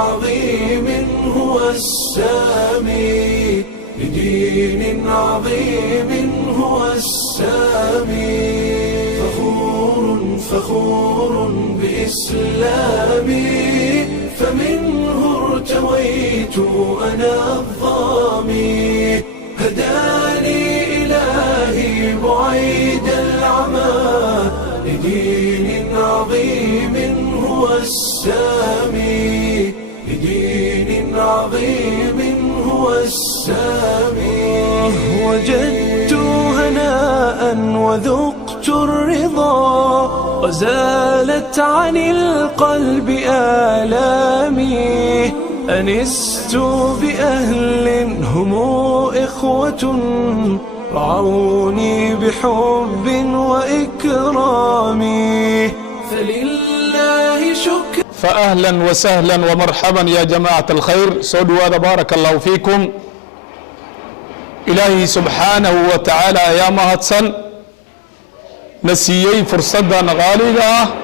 عظيم هو السامي لدين عظيم هو السامي فخور بإسلامي فمنه ارتويت أنا الظامي هداني إلهي بعيد العمى لدين عظيم هو السامي لدين عظيم هو السامي وجدت هناء وذقت الرضا وزالت عن القلب آلامي أنست بأهل هم إخوة رعوني بحب وإكرام فلله شكر. فأهلا وسهلا ومرحبا يا جماعة الخير سودوا بارك الله فيكم. إلهي سبحانه وتعالى يا مهدسن نسيي فرصة غالية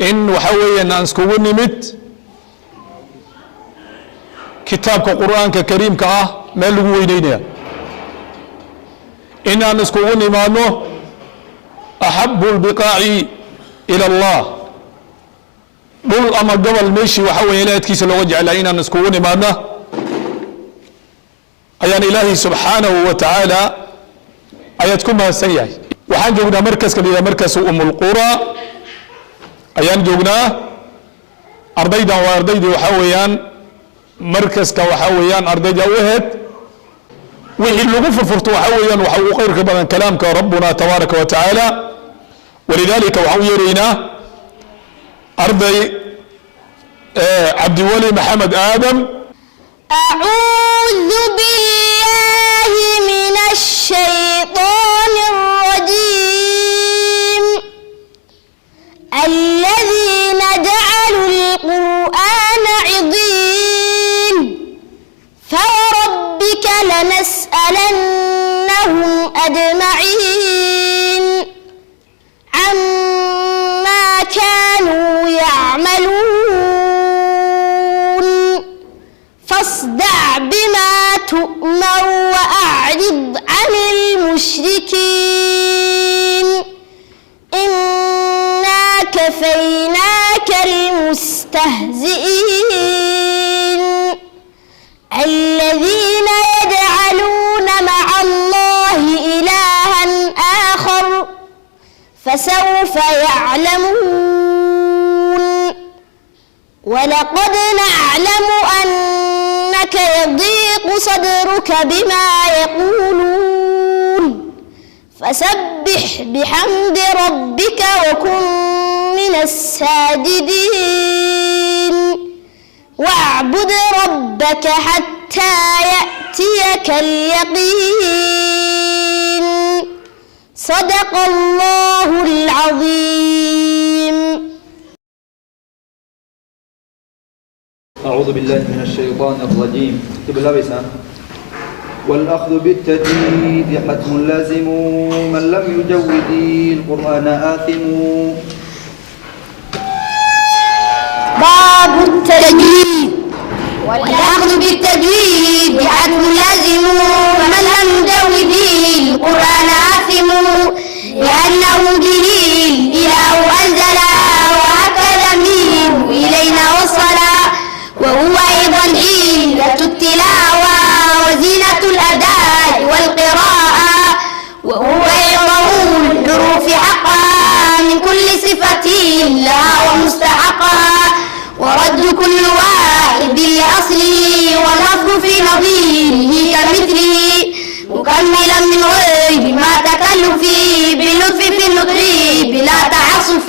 إن وحوي أن أنسكو نمت كتابك قرآن كريم كاه ملو وينينا إن أنسكو نمانو أحب البقاع إلى الله قل أما قبل ماشي وحوي إلهي كيس لو وجع إن أنسكو نمانو أيان إلهي سبحانه وتعالى آياتكم هالسيئة وحان جونا مركز كبيرة مركز أم القرى أيان جونا أرضيدا وأرضيدا وحويان مركز كوحويان أرضيدا وهد وحي اللغوف فرطو وحويان وحو غير كبيرا كلامك ربنا تبارك وتعالى ولذلك وحويرينا أرضي عبد الولي محمد آدم أعوذ بالله من الشيطان الرجيم الذين جعلوا القرآن عضين فوربك لنسألنهم أجمعين عما كانوا يعملون فاصدع بما تؤمر وأعرض عن المشركين إنا كفيناك المستهزئين الذين يجعلون مع الله إلها آخر فسوف يعلمون ولقد نعلم أنك يضيق صدرك بما يقولون فسبح بحمد ربك وكن من الساجدين واعبد ربك حتى يأتيك اليقين صدق الله العظيم. أعوذ بالله من الشيطان الرجيم. والأخذ بالتجويد حتم لازم من لم يجود القرآن آثم. باب التجويد. والأخذ بالتجويد حتم لازم من لم يجود القرآن آثم لأنه به الإله أنزل وهكذا منه إلينا وصل وهو أيضا علة التلاوة وزينة الأداء والقراءة وهو إعطاء الحروف حقها من كل صفة لها ومستحقها ورد كل واحد لأصله واللفظ في نظيره كمثله مكملا من غير ما تكلف باللطف في النطق بلا تعصف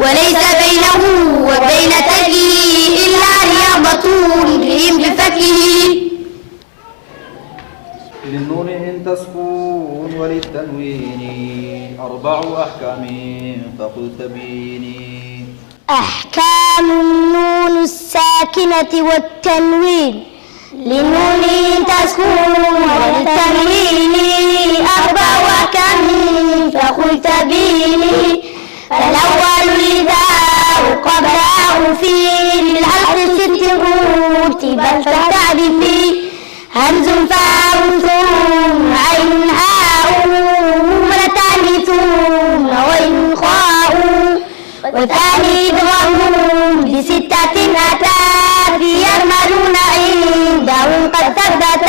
وليس بينه وبين تركه إلا رياضة ريم بفكه. للنون إن تسكون وللتنوين أربع أحكام فقل تبيني. أحكام النون الساكنة والتنوين للنون إن تسكون وللتنوين أربع أحكام فقل تبيني. فالأول الإذاء قبله في الحرف فلتعرفي همز فاء ثم عين هاء مهملتان ثم غين خاء والثاني ضم بستة أتات يعملون عندهم قد ثبتت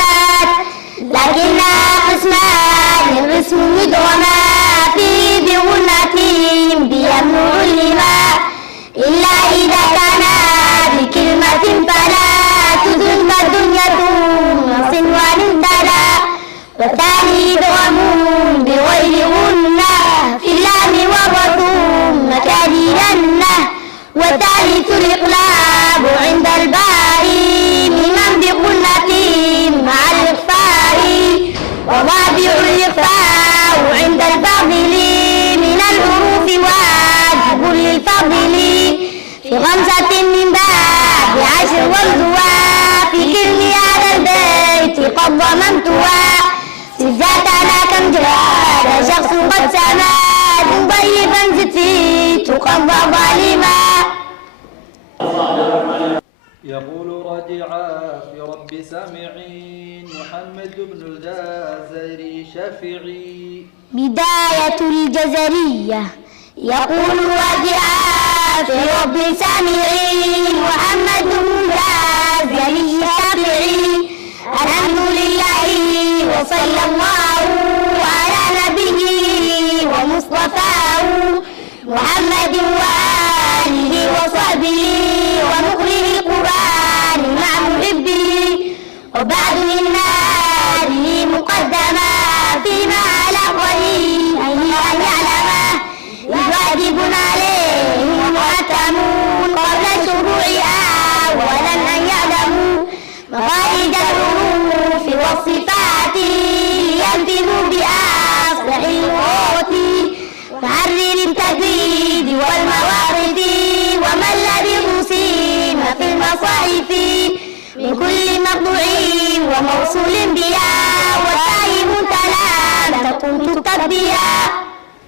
لكنها قسمان الرسم مدغما في بغنة بيمنع اللماء إلا إذا كان بكلمة فلا تدن الدنيا صنوان تلا والثاني ضم بغير غنة في اللام والثم كالينة والثالث الإقلاب عند الباء ممن بقلة مع الإخفاء وضابع الإخفاء عند الفاضل من الحروف واجب للفاضل في 5 من باب 10 والزوا في كلم هذا البيت قد ضممتها سجاتنا كم جاد شخص قد سماد ضيفا زد في تقضى ظالما. يقول رجعا في رب سامعين محمد بن الجزري شافعي. بداية الجزرية. يقول رجعا في رب سامعين محمد بن الجزري شافعي. الحمد لله وصلى الله على نبيه ومصطفاه محمد وآله وصحبه ومقرئ القرآن مع محبه. وبعد من هذه مقدمة فيما على قليل أن يعلمه واجب عليه مؤتمون قبل شروعها أولا أن يعلموا مخارج الحروف والصفات لينفذوا بأصلح اللغات وحرر التجويد والمواقف وما الذي رسم في المصاحف من كل مقطوع وموصول بها وتائب تلا تكون تكتب بها.